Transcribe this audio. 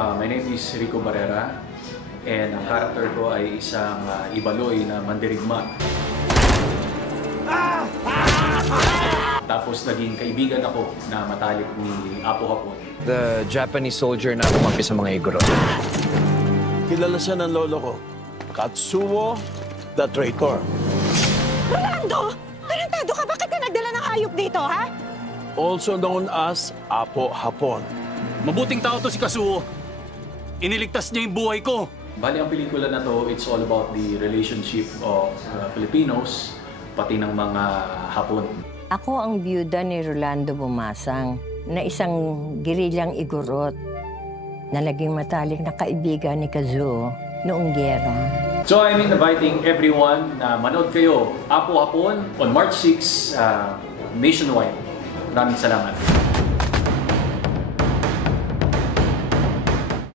My name is Rico Barrera and ang character ko ay isang Ibaloy na mandirigma. Tapos naging kaibigan ako na matalik ni Apo Hapon. The Japanese soldier na kumampi sa mga Igorot. Kilala siya ng lolo ko, Katsuo the Traitor. Rolando! Tarantado ka! Bakit ka nagdala ng hayop dito, ha? Also known as Apo Hapon. Mabuting tao to si Katsuo. Iniligtas niya yung buhay ko. Bali, ang pelikula na to, it's all about the relationship of Filipinos, pati ng mga Hapon. Ako ang biyuda ni Rolando Bumasang, na isang gerilyang Igorot na naging matalik na kaibigan ni Kazuo noong giyera. So I'm inviting everyone na manood kayo Apo Hapon on March 6 nationwide. Maraming salamat.